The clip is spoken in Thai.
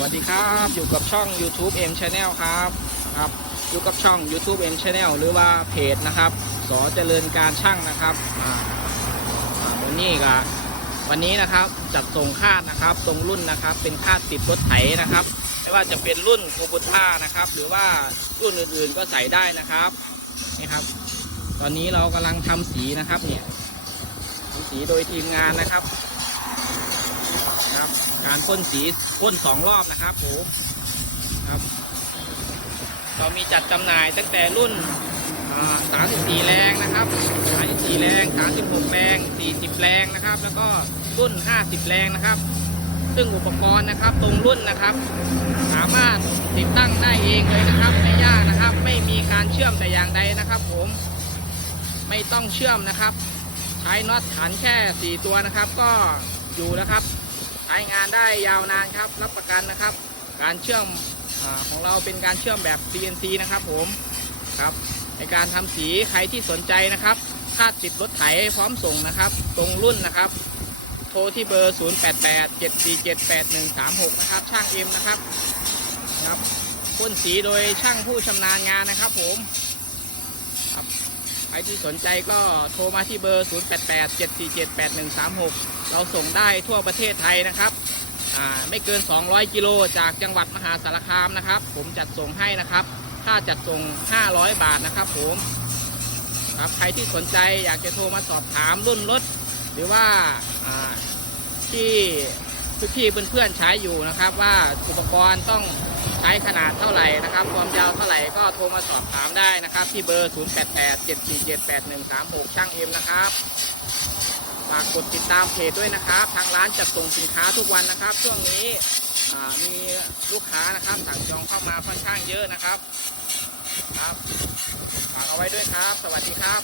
วัสดีครับอยู่กับช่อง YouTube M Channel ครับครับอยู่กับช่อง YouTube M Channel หรือว่าเพจนะครับสอเจริญการช่างนะครับอ่าวันนี้ก็วันนี้นะครับจัดส่งคาดนะครับตรงรุ่นนะครับ เป็นคาดติดรถไถนะครับ ไม่ว่าจะเป็นรุ่นโคบุท่านะครับ หรือว่ารุ่นอื่นๆก็ใส่ได้นะครับนี่ครับ ตอนนี้เรากำลังทำสีนะครับเนี่ยสีโดยทีมงานนะครับ ครับ การพ่นสีพ่นสองรอบนะครับผมครับ เรามีจัดจำหน่ายตั้งแต่รุ่น34 แรงนะครับ34แรง 36 แรง 40 แรงนะครับ แล้วก็รุ่น 50 แรงนะครับ ซึ่งอุปกรณ์นะครับตรงรุ่นนะครับ สามารถติดตั้งได้เองเลยนะครับ ไม่ยากนะครับ ไม่มีการเชื่อมแต่อย่างใดนะครับ ผม ไม่ต้องเชื่อมนะครับ ใช้น็อตขันแค่ 4 ตัวนะครับ ก็ อยู่นะครับใช้งานได้ยาวนานครับรับประกันนะครับ การเชื่อมอของเราเป็นการเชื่อมแบบ CNC นะครับผมครับในการทำสีใครที่สนใจนะครับคาดติดรถไถพร้อมส่งนะครับ ตรงรุ่นนะครับ โทรที่เบอร์ 0887478136 นะครับ ช่างเอ็มนะครับครับพ่นสีโดยช่างผู้ชำนาญงานนะครับผม รที่สนใจก็โทรมาที่เบอร์ 0887478136 เราส่งได้ทั่วประเทศไทยนะครับ ไม่เกิน 200 กิโลจากจังหวัดมหาสารคามนะครับ ผมจัดส่งให้นะครับ ค่าจัดส่ง 500 บาทนะครับผมครับใครที่สนใจอยากจะโทรมาสอบถามรุ่นรถ หรือว่าอ่าที่ พี่ๆเพื่อนๆใช้อยู่นะครับ ว่าอุปกรณ์ต้องใช้ขนาดเท่าไหร่นะครับ ความยาวเท่าไหร่ก็โทรมาสอบถามได้นะครับ ที่เบอร์ 0887478136 ช่างเอ็มนะครับฝากกดติดตามเพจด้วยนะครับ ทางร้านจัดส่งสินค้าทุกวันนะครับ ช่วงนี้มีลูกค้านะครับสั่งจองเข้ามาค่อนข้างเยอะนะครับ ครับฝากเอาไว้ด้วยครับ สวัสดีครับ